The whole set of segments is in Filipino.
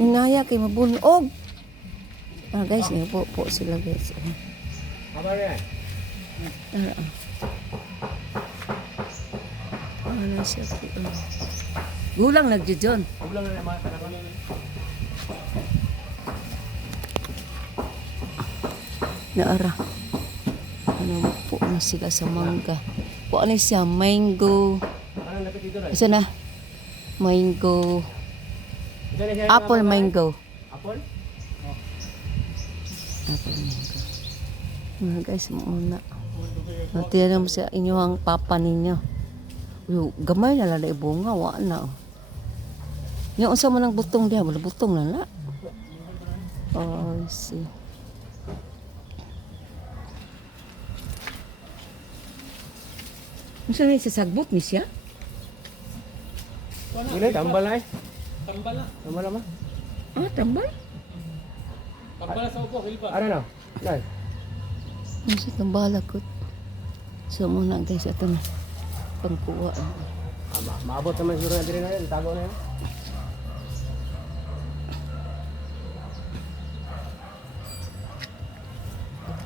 Inaya kay mabunog. Ah, guys, po sila guys. Apa yan? Ano siya? Gulang nagdiyon. Ulang na naman tanang. Naara. Ano po na sila sa mangga. Po ano siya? Mango. Anong lapit dito rin? Isa na? Mango. Apple mango. Apple? Apple mango. Mga guys, muna. Tiyan mo sa inyo ang papa ninyo. Uy, gamay na lang na ibunga. Wa na. Yung unsa man ang butong diya. Wala butong na na. Oh, I see. Unsa na sa sagbot ni siya? Gila, tambal na eh. Tambal na. Tambal naman. Ah, tambal? Tambal na sa upo, hilpa. Ano na? Dahil. Ano siya tambal ako? So muna guys, ito na. Pangkuha. Maabot naman siguro na din na yan. Tago na yan.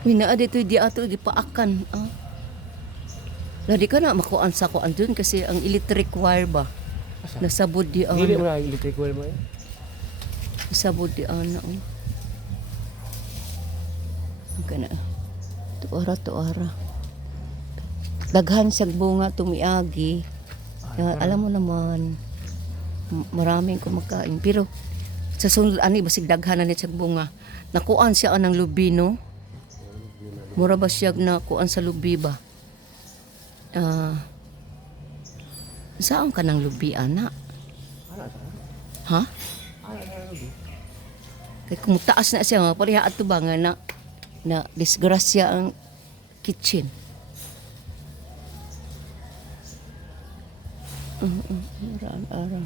Minaa dito di ato gipaakan. Ah. Ladi ka na makuan sa kuan dun kasi ang electric wire ba? Nasabod di ang Dili mo na electric wheel mo yan. nasabod di ana. Kana. Tuara. Daghan sa bunga tumiagi. Alam mo naman maraming kumakain pero sa sunod ani basig daghan na ni sa bunga. Nakuan siya anang lubino. Mura ba siya na kuan sa lubi ba? Saan ka ng lubi, anak? Ha? Kaya kung taas na siya, pareha ato ba nga na disgrasya ang kitchen. Ara.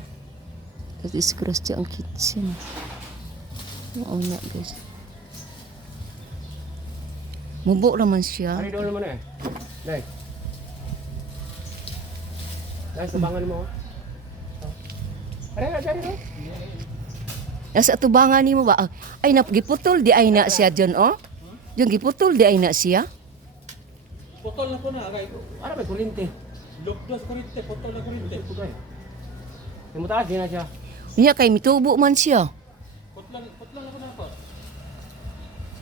Disgrasya ang kitchen. Oo na, guys. Mubo naman siya. Ari doon naman eh. Dahil. Dahil sa bangan mo. Ari na dyan no? Nasa atubangan ni mo ba? Ay, giputol di ay na siya dyan, oh? Yung giputol di ay na siya? Putol na po na, agay. Ano ba kulinti? Lugdos kurinte, putol na kurinte. Yung mataas din na siya. Niya kay mitubo man siya. Putol na po na po.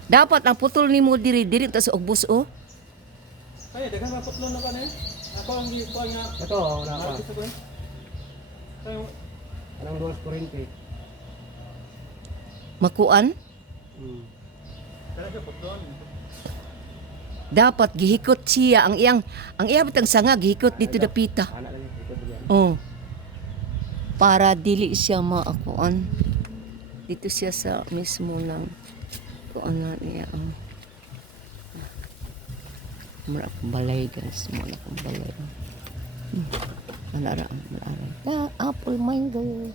Dapat ang putol ni mo diri ta sa ugbos, oh. Kaya, dagan ba putol na pa na eh? Ako ang gikuha nga. Ito, wala ka. Gusto ko eh. Kaya, Anong doon kurinti? Makuan? talaga putol. Dapat gihikot siya ang iyang bitang sanga gihikot dito dapita. Anak lagi. Ito ba yan? Oh. Para dili siya maakuan. Dito siya sa mismo ng kuan na niya ang mura akong balay guys, mura akong balay. Malara. Apple mango.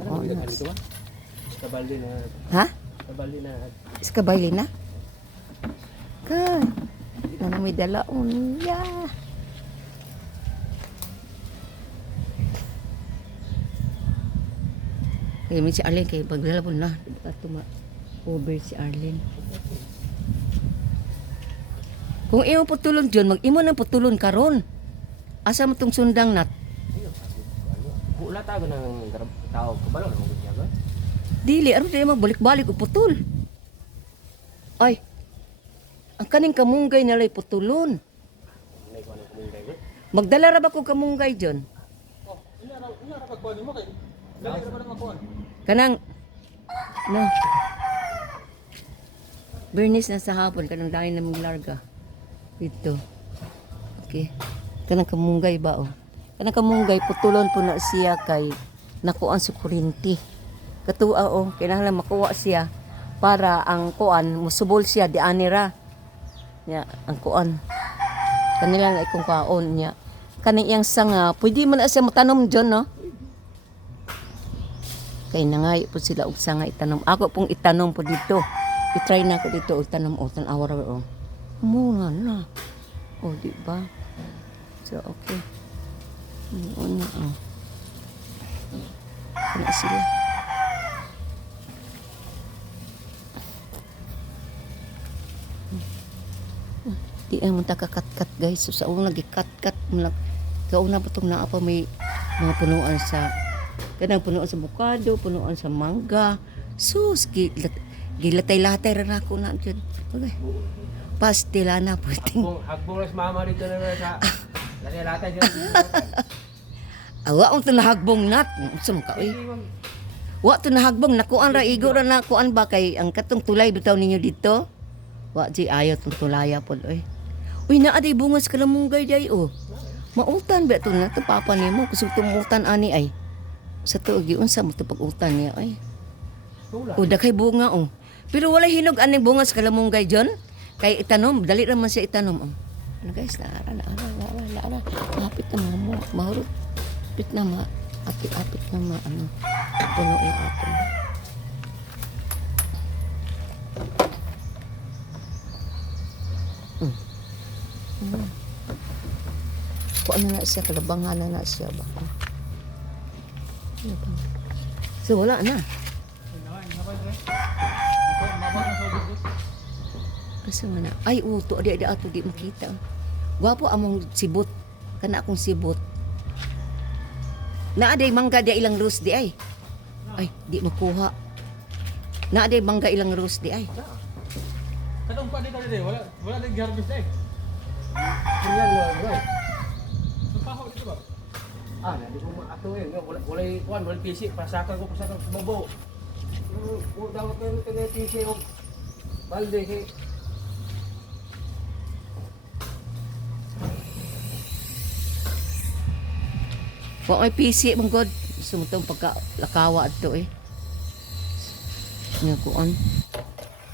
Ano ba yung dito ba? Kabaldi na. Ha? Kabaldi na. Iskabayli na? Kay. Ano may dalaon niya? Kaya may si Arlene kay paglalabon na. Diba over si Arlene. Kung imo putulon dyan, mag-imo ng putulon karon. Asa mo tong sundang nat? Wala tago ng tao. Kabalo na mga niya ba? Dili, ano tayo magbalik-balik o putol? Ay, ang kaning kamunggay nalay putulon. May kuha ng kumungay ba? Magdala ra ba ko kamunggay dyan? Oh, ina ra pagkuha mo kay. Dali ra ba na makuha? Kanang, no. Bernis na sa hapon, kanang dahil na maglarga. Ito. Okay. Kanang kamunggay ba, oh. Kanang kamunggay, putulon po na siya kay nakuan sa kurinti. Katua, oh, kailangan makuha siya para ang kuan, musubol siya, di anira. Ya, ang kuan. Kanila nga ikong kaon niya. Kaning iyang sanga, pwede man na siya matanom dyan, no? Kay nangay po sila og sanga itanom. Ako pong itanom po dito. I-try na ako dito og tanom o tan-awar o. Muna na. O, di ba? So, okay. Ano, oh. Ano sila? Dili naman ta kakat-kat guys. So sa una gikat-kat mo lang. Kauna pa itong naa pa may mga punuan sa kanang punuan sa bukado, punuan sa mangga. Sus, gilatay-latay ra nako na dyan. Okay. Pastila na puting. Hagbong ras mama dito na sa latay dyan. Awa ang nahagbong nat. Sum ka oy. Wa to nahagbong nakuan ra igo ra nakuan ba kay ang katong tulay bitaw ninyo dito. Wa di ayo tong tulaya pod oy. Uy naa day bungas kalamunggay day oh. Mautan ba ito na ito papa nimo kusog tumutan ani ay. Sa tuig unsa mo to pag-utan niya ay. O dakay bunga oh. Pero wala hinog aning bunga sa kalamunggay jon. Kay itanom, dali ra man siya itanom. Ano guys, laara. Hapit na mo, mahurot. Hapit na ma, apit na ma, ano, puno yung atin. Kung ano na siya, kalabangan na siya ba? So wala na. Asa man na? Ay, uto. Di ato di makita. Gwapo among sibot. Kana akong sibot. Naaday mangga di ilang rose di ay. Ay, di makuha. Naaday mangga ilang rose di ay. Katong pa dito dito, wala nang harvest eh. Tingnan mo, bro. Sumpaho dito ba? Di ko ato yun. Wala PC. Pasakan ko sa babo. Dapat kayo ito PC o balde kay. Wa may PC mong god. Sumutong pagkalakawa ato eh. Nga kuan.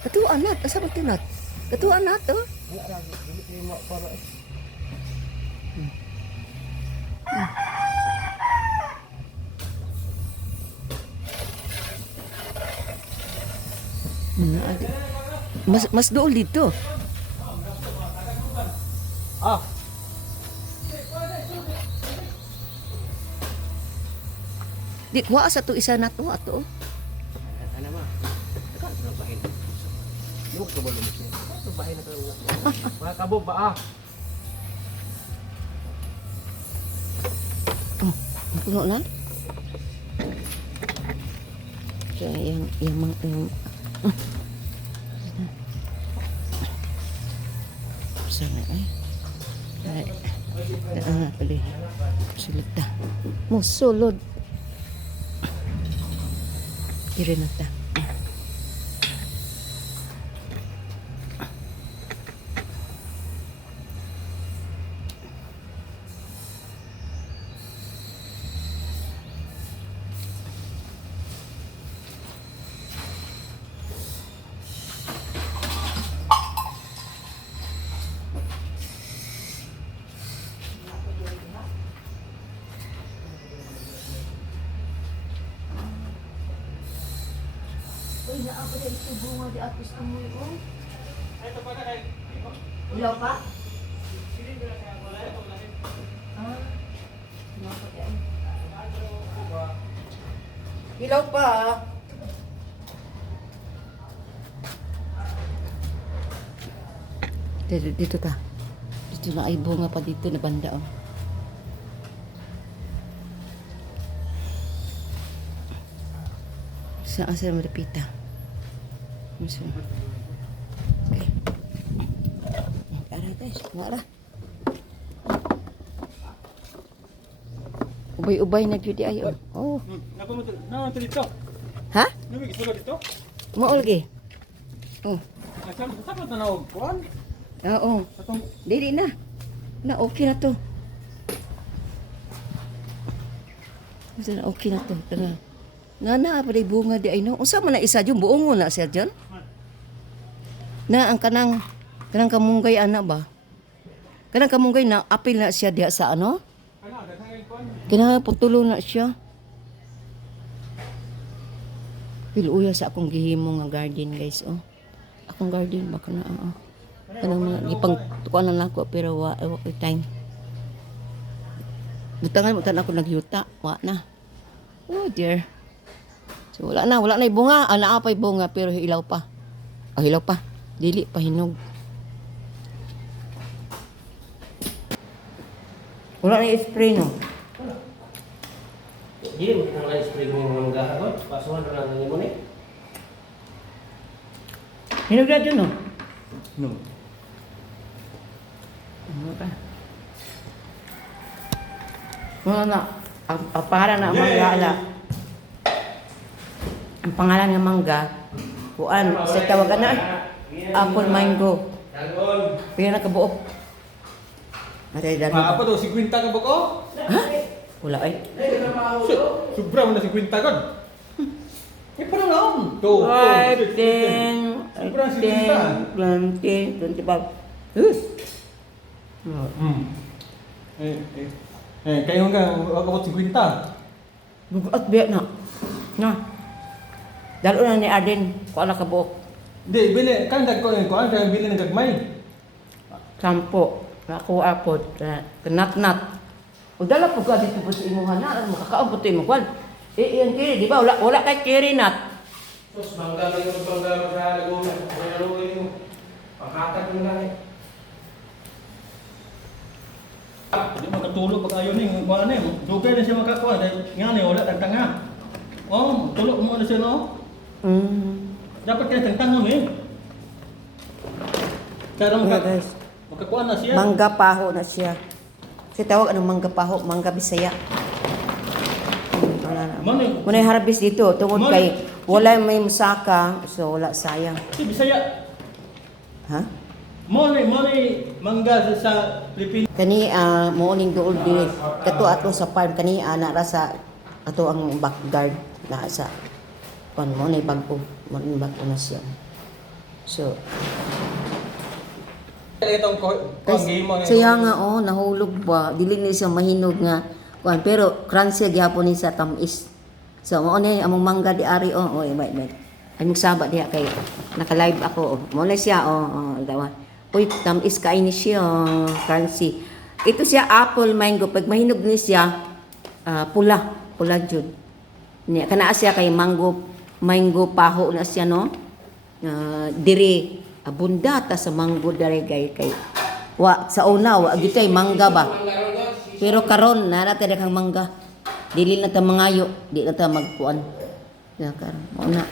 Katuan nat, asa ba tinat? Katuan nat oh. Wala ra, dili kayo para eh. Mas dool dito. Di kuha sa to isa na to ato. Ano ma? Taka na bahin. Lug ka ba lumis niya? Bahin na kayo. Mga kabog ba Puno na. So yung sana ay. Ay, pali. Sulod ta. Musulod. Diri na ta. Uy, naapa na ito bunga di atos amoy ko. Ito pa na kay. Ilaw pa? Ilaw pa. Dito ta. Dito na ay bunga pa dito na banda oh. Saan sa maripita? Okay. Tara guys, wala. Ubay-ubay na gyud ay. Oh. Naman dito. Ha? Nubig ito dito. Maol gi. Oh. Saan na naog? Kuan? Oo. Atong Dili na. Na okay na to. Basta na okay na to. Tara. Nana pa day bunga di ay no. Unsa man na isa jud buong na sir John? Na ang kanang kamunggay ana ba? Kanang kamunggay na apil na siya diha sa ano? Kanang putulo na siya. Piluya sa akong gihimo nga garden guys oh. Akong garden ba kana oo. Kanang mga gipang tukuan na nako pero wa ko time. Butangan mo tan ako nagyuta, wa na. Oh dear. So wala na yung bunga. Ana pa yung bunga pero hilaw pa. Hilaw pa. Dili pa hinog. Wala na spray no. Gini, ang lain spray mo yung mga ako. Pasuhan na lang mo ni. Hinog na dyan no. No. Ano ka? Wala na. Ang pangalan na mangga ala. Ang pangalan ng mangga. Kuan, sa tawagan na. Apple mango. Dagon. Pila na kabuok. Aray dali. Apa to si Quinta ka bako? Ha? Wala ay. Sobra mo na si Quinta kon. Eh parang naon. To. 5, 10, 10, 20, 25. Kayo nga ako si Quinta. Bugat biya na. Na. Dalo na ni Arden. Kuan na kabuok. Hindi, bili kan dag ko ang bili ng gagmay. Sampo. Ako apod. Kanat-nat. O dala po ka dito po sa imuhan na. Makakaabot mo kuan. Iyan kiri, di ba? Wala kay kiri nat. Sus, mangga lang yung mangga sa Laguna. Kaya luwi mo. Panghatak mo lang eh. Hindi makatulog pag ayaw ni kuan ni. Dugay na siya makakuha dahil nga ni wala tang tanga. Oh, tulog mo na siya no. Dapat kaya tangtangon eh. Kaya Yeah, guys. makakuha na siya. Mangga paho na siya. Kasi tawag anong mangga paho? Mangga Bisaya. Mani, Muna yung harvest dito. Tungod kay wala may musaka. So wala sayang. si Bisaya. Ha? Mani mangga sa Pilipinas. Kani morning dool diri. Kato ato sa farm kani nara sa ato ang backyard na sa kon mo ni bago. Mo ni bago na siya. So, Itong game mo saya nga nahulog ba. Dili ni siya mahinog nga kuan pero crunchy gyapon ni sa tamis. So mo ni among mangga di ari wait. Ay magsaba diha kay naka-live ako. Mo na siya dawa. Uy, tamis kay ni siya crunchy. Ito siya apple mango pag mahinog ni siya pula jud. Ni kana siya kay mango paho na siya no. Diri abunda ta sa mango diri kay wa sa una wa gitay mangga ba. Pero karon na natin kang mangga. Dili na ta mangayo, di na ta magkuan. Ya karon. Mo na.